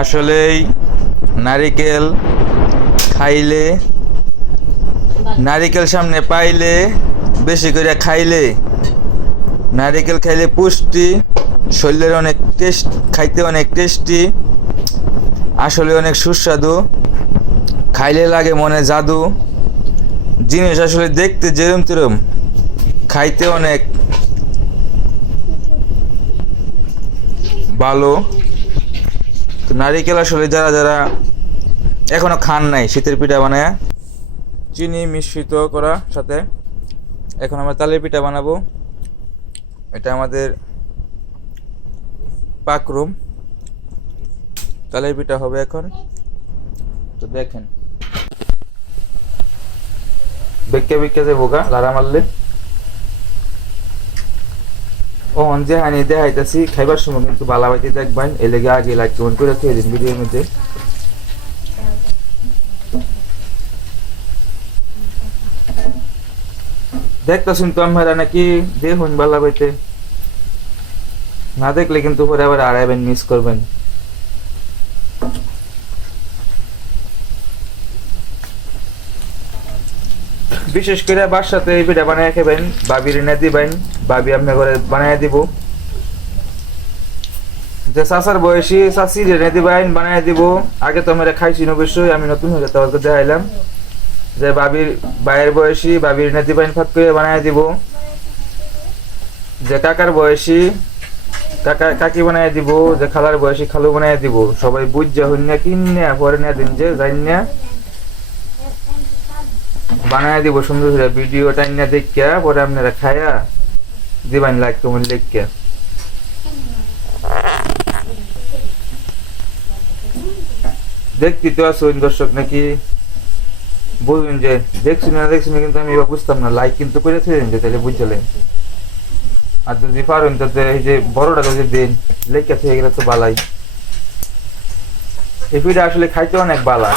আসলেই নারিকেল খাইলে, নারিকেল সামনে পাইলে বেশি করে খাইলে, নারিকেল খাইলে পুষ্টি, শরীরের অনেক টেস্ট, খাইতে অনেক টেস্টি, আসলে অনেক সুস্বাদু, খাইলে লাগে মনে জাদু। জিনিস আসলে দেখতে যেরম তেরম, খাইতে অনেক ভালো। তো নারিকেল আসলে যারা যারা এখনো খান নাই, শীতের পিঠা বানায় চিনি মিশ্রিত করা সাথে, এখন আমরা তালের পিঠা বানাবো। এটা আমাদের পাকরুম, তালের পিঠা হবে এখন। তো দেখেন, বেঁকে বেঁকে যে বোকা লাড়া মারলে ও যে হানি দেখাইতেছি, খাইবার সময় কিন্তু বালাবাইতে দেখবেন, এ লেগে আগে লাইক কমেন্ট করে খেয়ে দিন ভিডিওর মধ্যে। দেখতেছেন তো আমরা নাকি দেখুন বালাবাইতে, না দেখলে কিন্তু পরে আবার আড়াইবেন, মিস করবেন। বিশেষ করে বাসাতে এই পিঠা বানিয়ে খাবেন, বাবির এনে দিবেন, বাবি আপনার ঘরে বানিয়ে দিব। যে চাচার বয়সী চাচি এনে দিবেন, বানিয়ে দিব। আগে তো আমরা খাইছি অবশ্যই, আমি নতুন হয়ে যেতে দেখাইলাম। যে বাবির বাইয়ের বয়সী বাবির এনে দিবেন, ফাঁক করে বানিয়ে দিব। যে কাকার বয়সী কাকা কাকি বানিয়ে দিব, যে খালার বয়সী খালু বানিয়ে দিব। সবাই বুঝা হইনা কিনে পরে নিয়ে দিন, যে যাই না বানায় দিব সুন্দর করে। ভিডিও টাইম না দেখিয়া পরে আপনারা খায়া দিবেন লাইক কমেন্ট লিখিয়া। দেখতে তো আসুন দর্শক, নাকি বুঝবেন যে দেখছি না দেখছি না, কিন্তু আমি এবার বুঝতাম না। লাইক কিন্তু করে ছিলেন যে, তাহলে বুঝলেন। আর যদি পারেন তাতে এই যে বড়টা যদি দিন লেখা থেকে গেলে তো বালাই। এই পিঠা আসলে খাইতে অনেক বালা,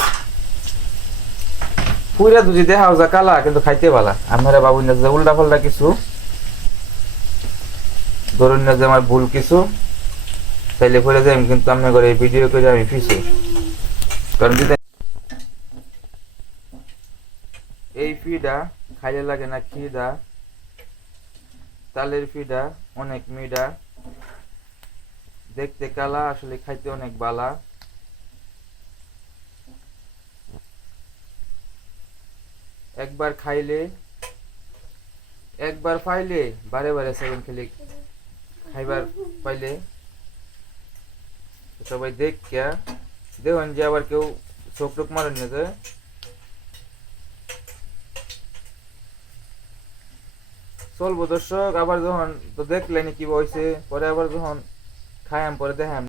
পুরা যদি দেখাও যা কালা, কিন্তু খাইতে বালা। আপনারা বাবুন না যে উল্টা পাল্টা কিছু ধরুন না যে আমার ভুল কিছু, তাইলে পরে যাই কিন্তু আপনার করে ভিডিও করে আমি পিছু। কারণ যদি এই ফিডা খাইলে লাগে না খিদা, তালের ফিডা অনেক মিডা, দেখতে কালা আসলে খাইতে অনেক বালা। একবার খাইলে, একবার পাইলে বারে বারে সেকেন্ড খেলে খাইবার পাইলে। সবাই দেখিয়া দেখুন যে আবার কেউ চোখ টোক মারেন না যে। চলবো দর্শক, আবার যখন তো দেখলেনি কি হয়েছে, পরে আবার যখন খাইয়াম পরে দেখাম।